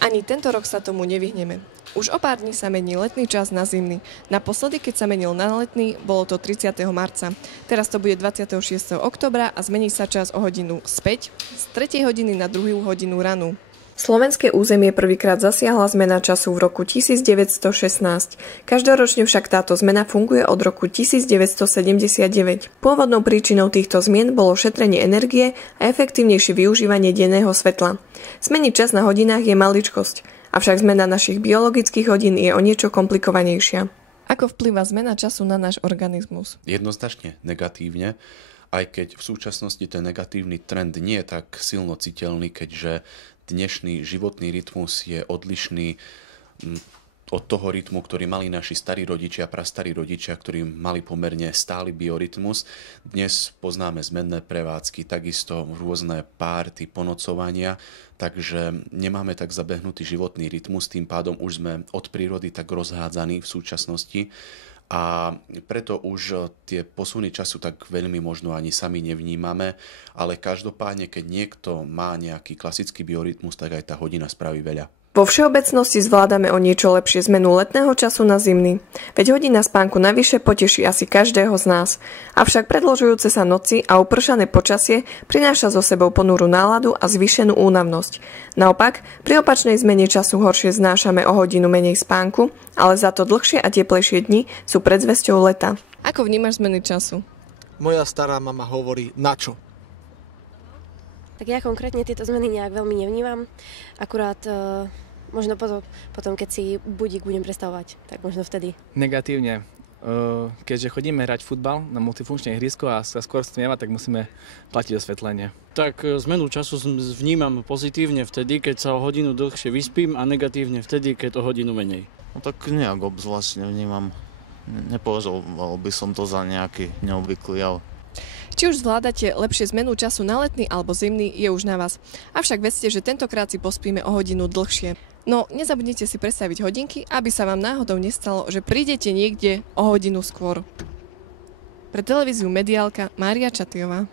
Ani tento rok sa tomu nevyhneme. Už o pár dní sa mení letný čas na zimný. Naposledy, keď sa menil na letný, bolo to 30. marca. Teraz to bude 26. októbra a zmení sa čas o hodinu späť, z 3. hodiny na 2. hodinu ranu. Slovenské územie prvýkrát zasiahla zmena času v roku 1916. Každoročne však táto zmena funguje od roku 1979. Pôvodnou príčinou týchto zmien bolo šetrenie energie a efektívnejšie využívanie denného svetla. Zmeniť čas na hodinách je maličkosť, avšak zmena našich biologických hodín je o niečo komplikovanejšia. Ako vplyvá zmena času na náš organizmus? Jednoznačne negatívne, aj keď v súčasnosti ten negatívny trend nie je tak silno citeľný, keďže dnešný životný rytmus je odlišný od toho rytmu, ktorý mali naši starí rodičia, prastarí rodičia, ktorí mali pomerne stály biorytmus. Dnes poznáme zmenné prevádzky, takisto rôzne párty, ponocovania, takže nemáme tak zabehnutý životný rytmus, tým pádom už sme od prírody tak rozhádzaní v súčasnosti. A preto už tie posuny času tak veľmi možno ani sami nevnímame, ale každopádne, keď niekto má nejaký klasický biorytmus, tak aj tá hodina spraví veľa. Vo všeobecnosti zvládame o niečo lepšie zmenu letného času na zimný, veď hodina spánku navyše poteší asi každého z nás. Avšak predĺžujúce sa noci a upršané počasie prináša so sebou ponurú náladu a zvýšenú únavnosť. Naopak, pri opačnej zmene času horšie znášame o hodinu menej spánku, ale za to dlhšie a teplejšie dni sú predzvesťou leta. Ako vnímaš zmeny času? Moja stará mama hovorí na čo? Tak ja konkrétne tieto zmeny nejak veľmi nevnímam. Akurát možno potom, keď si budík budem prestavovať, tak možno vtedy. Negatívne. Keďže chodíme hrať futbal na multifunkčné ihrisko a sa skôr stmieva, tak musíme platiť osvetlenie. Tak zmenu času vnímam pozitívne vtedy, keď sa o hodinu dlhšie vyspím a negatívne vtedy, keď o hodinu menej. No tak nejak obzvlášť nevnímam. Nepovažoval by som to za nejaký neobvyklý jav. Či už zvládate lepšie zmenu času na letný alebo zimný, je už na vás. Avšak vedzte, že tentokrát si pospíme o hodinu dlhšie. No, nezabudnite si predstaviť hodinky, aby sa vám náhodou nestalo, že prídete niekde o hodinu skôr. Pre televíziu Mediálka Mária Čatyová.